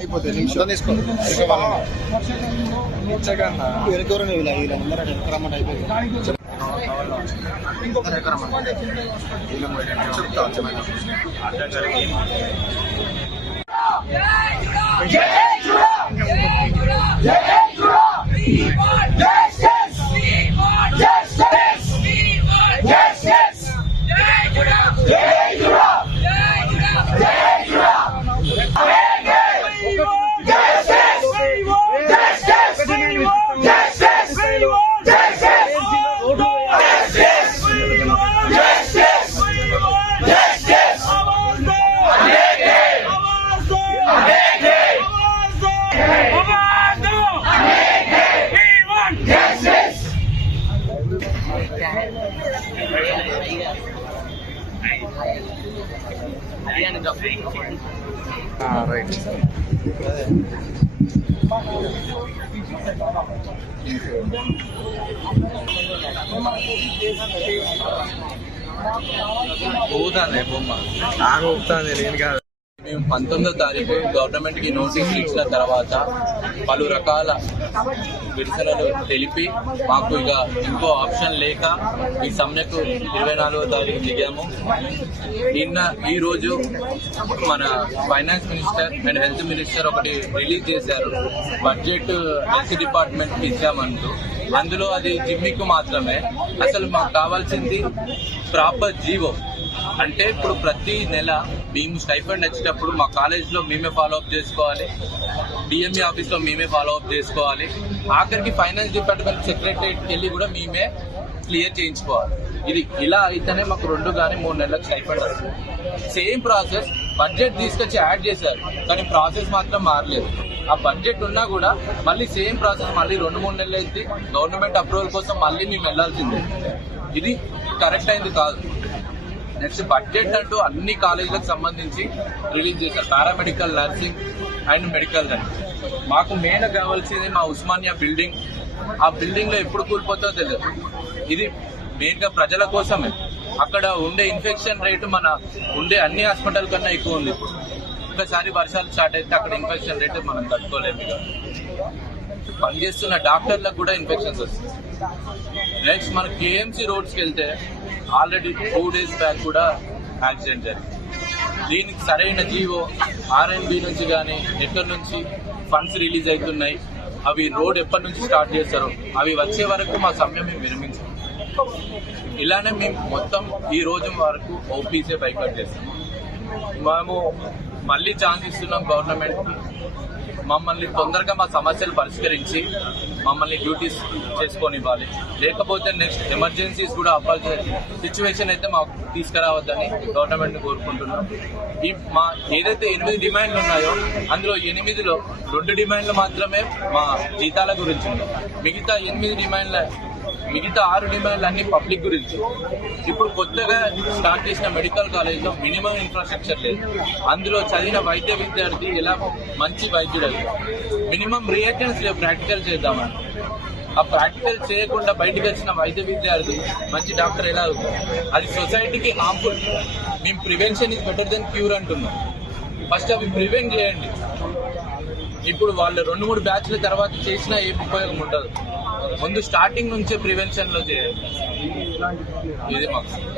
అయిపోతుంది నిమిషం తీసుకో వెనకవరం ఇలా ముందర ఎక్కడమ్మంటే అయిపోయింది రైట్ పోతానే బొమ్మ నాకు పోతాను నేను కాదు. మేము 19వ తారీఖు గవర్నమెంట్కి నోటీసులు ఇచ్చిన తర్వాత పలు రకాల నిరసనలు తెలిపి మాకు ఇక ఇంకో ఆప్షన్ లేక ఈ సమ్మెకు 24వ తారీఖు దిగాము. ఈ రోజు మన finance minister and health minister ఒకటి రిలీజ్ చేశారు, బడ్జెట్ హెల్త్ డిపార్ట్మెంట్కి ఇచ్చామంటూ. అందులో అది జిమ్మికు మాత్రమే. అసలు మాకు కావాల్సింది ప్రాపర్ జీవో. అంటే ఇప్పుడు ప్రతి నెల మేము స్టైఫండ్ వచ్చేటప్పుడు మా కాలేజ్లో మేమే ఫాలో అప్ చేసుకోవాలి, డిఎంఈ ఆఫీస్లో మేమే ఫాలో అప్ చేసుకోవాలి, ఆఖరికి ఫైనాన్స్ డిపార్ట్మెంట్ సెక్రటరీకి వెళ్ళి కూడా మేమే క్లియర్ చేయించుకోవాలి. ఇది ఇలా అయితేనే మాకు 2 కానీ 3 నెలలకు స్టైఫండ్ వస్తుంది. సేమ్ ప్రాసెస్ బడ్జెట్ తీసుకొచ్చి యాడ్ చేశారు, కానీ ప్రాసెస్ మాత్రం మారలేదు. ఆ బడ్జెట్ ఉన్నా కూడా మళ్ళీ సేమ్ ప్రాసెస్ మళ్ళీ 2-3 నెలలు అయితే గవర్నమెంట్ అప్రూవల్ కోసం మళ్ళీ మేము వెళ్లాల్సిందే. ఇది కరెక్ట్ అయింది కాదు. నెక్స్ట్ బడ్జెట్ అంటూ అన్ని కాలేజీలకు సంబంధించి రిలీజ్ చేశారు, పారామెడికల్, నర్సింగ్ అండ్ మెడికల్ అని. మాకు మెయిన్ కావాల్సింది మా ఉస్మానియా బిల్డింగ్. ఆ బిల్డింగ్ లో ఎప్పుడు కూలిపోతుందో తెలియదు. ఇది మెయిన్ గా ప్రజల కోసమే. అక్కడ ఉండే ఇన్ఫెక్షన్ రేటు మన ఉండే అన్ని హాస్పిటల్ కన్నా ఎక్కువ ఉంది. ఇప్పుడు ఒకసారి వర్షాలు స్టార్ట్ అయితే అక్కడ ఇన్ఫెక్షన్ రేటు మనం తట్టుకోలేము. ఇక పనిచేస్తున్న డాక్టర్లకు కూడా ఇన్ఫెక్షన్స్ వస్తాయి. నెక్స్ట్ మన కేఎంసీ రోడ్స్కి వెళ్తే ఆల్రెడీ 2 days బ్యాక్ కూడా యాక్సిడెంట్ జరిగింది. దీనికి సరైన జీవో ఆర్ఎండ్బి నుంచి కానీ ఎక్కడి నుంచి ఫండ్స్ రిలీజ్ అవుతున్నాయి, అవి రోడ్ ఎప్పటి నుంచి స్టార్ట్ చేస్తారో అవి వచ్చే వరకు మా సమయం మేము విరమించాం. ఇలానే మేము మొత్తం ఈ రోజు వరకు ఓపీసీ బైకౌట్ చేస్తాం. మేము మళ్ళీ ఛాన్స్ ఇస్తున్నాం గవర్నమెంట్కి, మమ్మల్ని తొందరగా మా సమస్యలు పరిష్కరించి మమ్మల్ని డ్యూటీస్ చేసుకొని ఇవ్వాలి. లేకపోతే నెక్స్ట్ ఎమర్జెన్సీస్ కూడా అవ్వాల్సిన సిచ్యువేషన్ అయితే మాకు తీసుకురావద్దని గవర్నమెంట్ని కోరుకుంటున్నాం. ఈ మా ఏదైతే 8 డిమాండ్లు ఉన్నాయో అందులో 8లో 2 డిమాండ్లు మాత్రమే మా జీతాల గురించి ఉన్నాయి. మిగతా 6 డిమాండ్లు అన్ని పబ్లిక్ గురించి. ఇప్పుడు కొత్తగా స్టార్ట్ చేసిన మెడికల్ కాలేజ్లో మినిమం ఇన్ఫ్రాస్ట్రక్చర్ లేదు. అందులో చదివిన వైద్య విద్యార్థి ఎలా మంచి వైద్యుడు అవుతారు? మినిమం రియేటెన్స్ ప్రాక్టికల్ చేద్దామని. ఆ ప్రాక్టికల్ చేయకుండా బయటకు వచ్చిన వైద్య విద్యార్థి మంచి డాక్టర్ ఎలా అవుతారు? అది సొసైటీకి హార్మ్ఫుల్. మేము prevention is better than cure అంటున్నాం. ఫస్ట్ అవి ప్రివెంట్ చేయండి. ఇప్పుడు వాళ్ళు 2-3 బ్యాచ్ల తర్వాత చేసినా ఏం ఉపయోగం ఉండదు. ముందు స్టార్టింగ్ నుంచే ప్రివెన్షన్ లో చేయాలి. ఇది మాకు